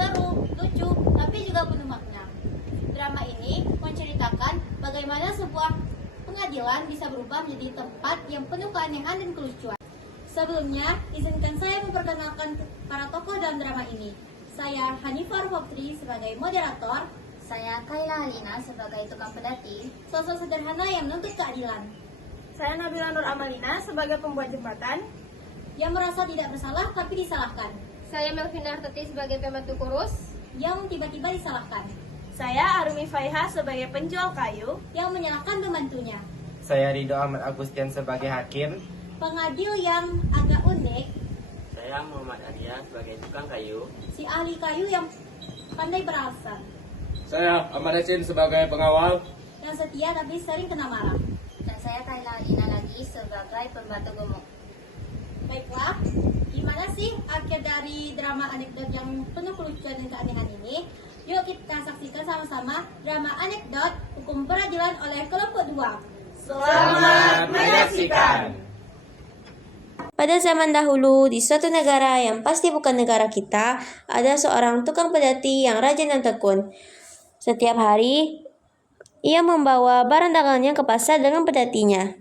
seru, lucu, tapi juga penuh makna. Drama ini menceritakan bagaimana sebuah pengadilan bisa berubah menjadi tempat yang penuh keanehan dan kelucuan. Sebelumnya, izinkan saya memperkenalkan para tokoh dalam drama ini. Saya Hanifah Arfaputri sebagai moderator. Saya Kayla Halina sebagai tukang pedati. Sosok sederhana yang menuntut keadilan. Saya Nabila Nur Amalina sebagai pembuat jembatan. Yang merasa tidak bersalah tapi disalahkan. Saya Melvina Artati sebagai pembantu kurus. Yang tiba-tiba disalahkan. Saya Arumi Faiha sebagai penjual kayu. Yang menyalahkan pembantunya. Saya Ridho Ahmad Agustian sebagai hakim. Pengadil yang agak unik. Saya Muhammad Arya sebagai tukang kayu. Si ahli kayu yang pandai beralasan. Saya Ahmad Yasin sebagai pengawal. Yang setia tapi sering kena marah. Dan saya Kayla Halina lagi sebagai pembantu gemuk. Baiklah, gimana sih akhir dari drama anekdot yang penuh kelucuan dan keanehan ini? Yuk kita saksikan sama-sama drama anekdot Hukum Peradilan oleh kelompok 2. Selamat menyaksikan. Pada zaman dahulu, di suatu negara yang pasti bukan negara kita, ada seorang tukang pedati yang rajin dan tekun. Setiap hari, ia membawa barang dagangannya ke pasar dengan pedatinya.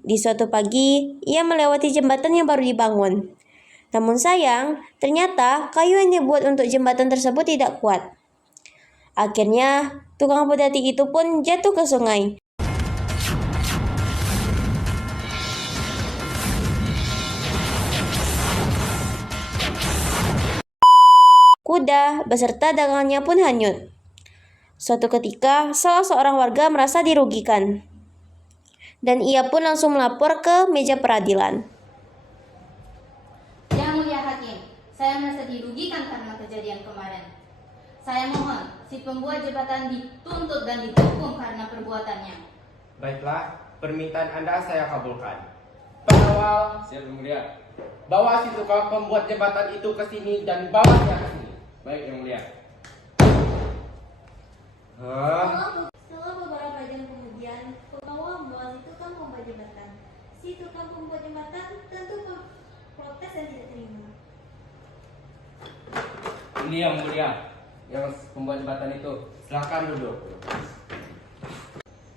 Di suatu pagi, ia melewati jembatan yang baru dibangun. Namun sayang, ternyata kayu yang dibuat untuk jembatan tersebut tidak kuat. Akhirnya, tukang pedati itu pun jatuh ke sungai. Kuda beserta dagangannya pun hanyut. Suatu ketika, salah seorang warga merasa dirugikan. Dan ia pun langsung melapor ke meja peradilan. Yang mulia hakim, saya merasa dirugikan karena kejadian kemarin. Saya mohon si pembuat jembatan dituntut dan dihukum karena perbuatannya. Baiklah, permintaan Anda saya kabulkan. Pengawal, Siap Yang Mulia. bawa si tukang pembuat jembatan itu ke sini dan bawa dia ke sini. Baik Yang Mulia. Setelah beberapa jam kemudian, pengawal membawa si tukang pembuat jembatan. Si tukang pembuat jembatan tentu protes dan tidak terima. Ini Yang Mulia, yang pembuat jembatan itu. Silakan duduk.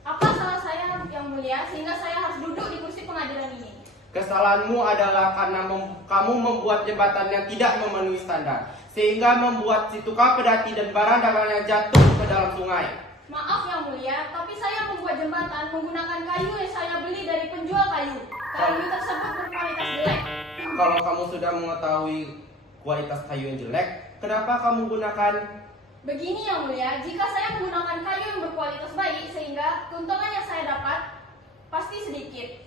Apa salah saya yang mulia sehingga saya harus duduk di kursi pengadilan ini? Kesalahanmu adalah karena kamu membuat jembatan yang tidak memenuhi standar, sehingga membuat si tukang pedati dan barang dagangannya jatuh ke dalam sungai. Maaf yang mulia, tapi saya membuat jembatan menggunakan kayu yang saya beli dari penjual kayu. Kayu tersebut berkualitas jelek. Kalau kamu sudah mengetahui kualitas kayu yang jelek, kenapa kamu gunakan? Begini yang mulia, jika saya menggunakan kayu yang berkualitas baik sehingga keuntungan yang saya dapat pasti sedikit.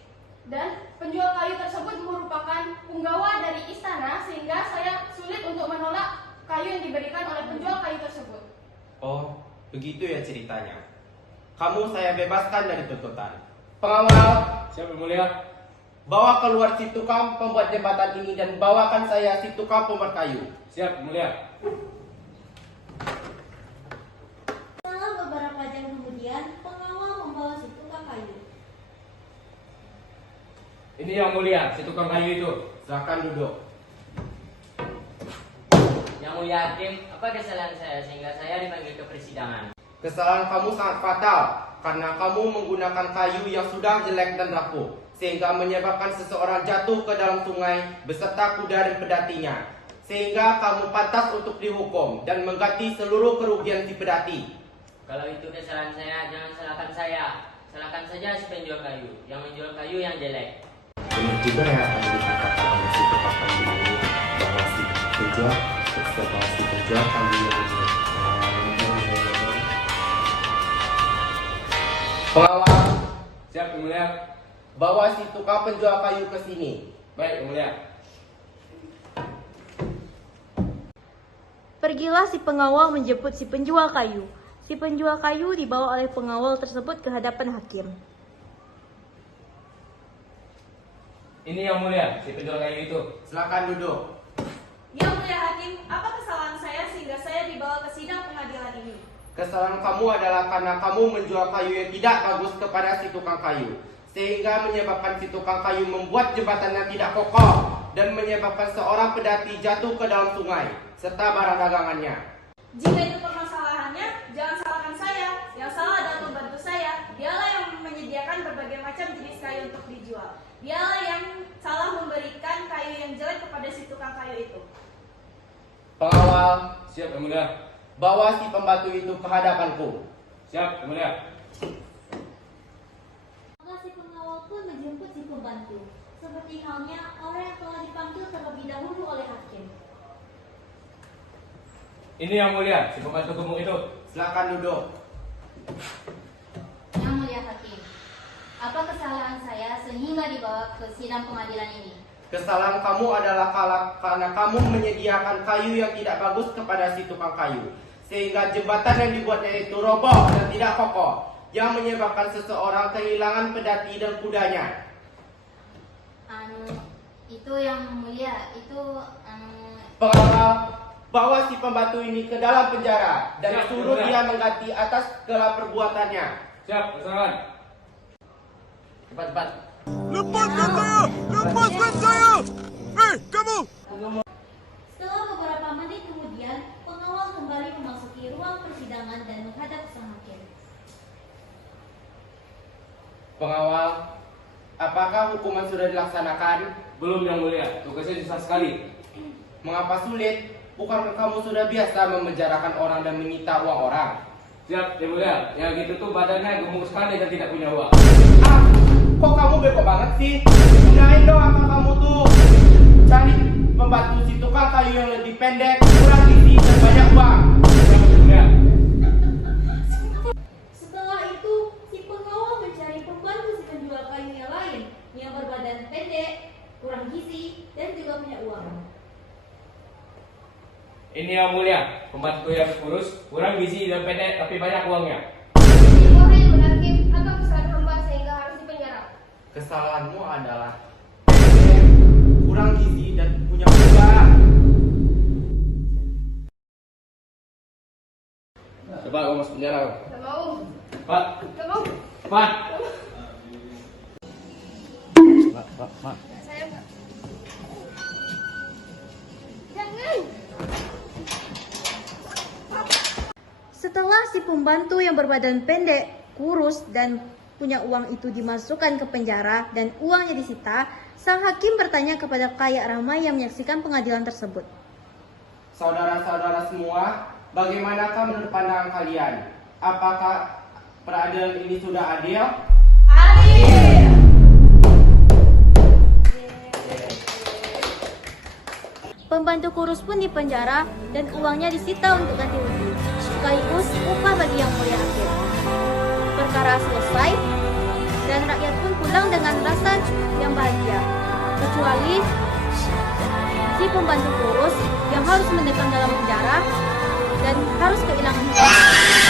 Dan penjual kayu tersebut merupakan punggawa dari istana sehingga saya sulit untuk menolak kayu yang diberikan oleh penjual kayu tersebut. Oh, begitu ya ceritanya. Kamu saya bebaskan dari tuntutan. Pengawal, Siap Yang Mulia. bawa keluar si tukang pembuat jembatan ini dan bawakan saya si tukang pembuat kayu. Siap Yang Mulia. Setelah beberapa jam kemudian, pengawal membawa si tukang kayu. Ini Yang Mulia, si tukang kayu itu. Silakan duduk. Yang Mulia Hakim, apa kesalahan saya sehingga saya dipanggil ke persidangan? Kesalahan kamu sangat fatal karena kamu menggunakan kayu yang sudah jelek dan rapuh, sehingga menyebabkan seseorang jatuh ke dalam sungai beserta kuda dan pedatinya. Sehingga kamu pantas untuk dihukum dan mengganti seluruh kerugian si pedati. Kalau itu kesalahan saya, jangan salahkan saya. Salahkan saja si penjual kayu, yang menjual kayu yang jelek. Benar juga ya apa yang dikatakan oleh si tukang kayu ini, bahwa si penjual kayu ini. Pengawal, Siap Yang Mulia. bawa si tukang penjual kayu ke sini. Baik Yang Mulia. Pergilah si pengawal menjemput si penjual kayu. Si penjual kayu dibawa oleh pengawal tersebut ke hadapan hakim. Ini Yang Mulia, si penjual kayu itu. Silakan duduk. Yang mulia hakim, apa kesalahan saya sehingga saya dibawa ke sidang pengadilan ini? Kesalahan kamu adalah karena kamu menjual kayu yang tidak bagus kepada si tukang kayu, sehingga menyebabkan si tukang kayu membuat jembatan yang tidak kokoh. dan menyebabkan seorang pedati jatuh ke dalam sungai serta barang dagangannya. Jika itu permasalahannya, jangan salahkan saya. Yang salah adalah pembantu saya. Dialah yang menyediakan berbagai macam jenis kayu untuk dijual. Dialah yang salah memberikan kayu yang jelek kepada si tukang kayu itu. Pengawal, Siap, Yang Mulia. bawa si pembantu itu ke hadapanku. Siap, Yang Mulia. Maka si pengawal pun menjemput si pembantu, seperti halnya orang yang telah dipanggil terlebih dahulu oleh hakim. Ini Yang Mulia, si pembantu gemuk itu. Silakan duduk. Yang Mulia Hakim, apa kesalahan saya sehingga dibawa ke sidang pengadilan ini? Kesalahan kamu adalah karena kamu menyediakan kayu yang tidak bagus kepada si tukang kayu, sehingga jembatan yang dibuatnya itu roboh dan tidak kokoh, yang menyebabkan seseorang kehilangan pedati dan kudanya. Itu Yang Mulia, itu Pengawal, bawa si pembantu ini ke dalam penjara dan Siap, suruh Yang Mulia. dia mengganti atas segala perbuatannya. Siap, laksanakan. Cepat-cepat. Lepaskan saya! Lepaskan saya! Hei, kamu! Setelah beberapa menit kemudian, pengawal kembali memasuki ruang persidangan dan menghadap sang hakim. Pengawal, apakah hukuman sudah dilaksanakan? Belum, Yang Mulia. Tugasnya susah sekali. Mengapa sulit? Bukankah kamu sudah biasa memenjarakan orang dan menyita uang orang? Siap, Yang Mulia. Yang gitu tuh badannya gemuk sekali dan tidak punya uang. Ah, kok kamu bego banget sih? Gunain dong akal kamu tuh. Cari pembantu si tukang kayu yang lebih pendek, kurang gizi, dan banyak uang. Siap, Yang Mulia. Setelah itu, si pengawal mencari pembantu si penjual kayu yang lain yang berbadan pendek, kurang gizi, dan juga punya uang. Ini Yang Mulia, pembantu yang kurus, kurang gizi dan pendek tapi banyak uangnya. Wahai hakim, apa kesalahan hamba sehingga harus dipenjara? Kesalahanmu adalah pendek, kurang gizi, dan punya uang. Coba kamu masuk penjara. Gak mau. Cepat, Gak mau. cepat. Saya enggak. Jangan. Setelah si pembantu yang berbadan pendek, kurus, dan punya uang itu dimasukkan ke penjara dan uangnya disita, sang hakim bertanya kepada kaya ramai yang menyaksikan pengadilan tersebut. Saudara-saudara semua, bagaimanakah menurut pandangan kalian? Apakah peradilan ini sudah adil? Adil. Pembantu kurus pun dipenjara dan uangnya disita untuk ganti rugi, sekaligus upah bagi yang mulia hakim. Perkara selesai dan rakyat pun pulang dengan rasa yang bahagia, kecuali si pembantu kurus yang harus mendekam dalam penjara dan harus kehilangan uang.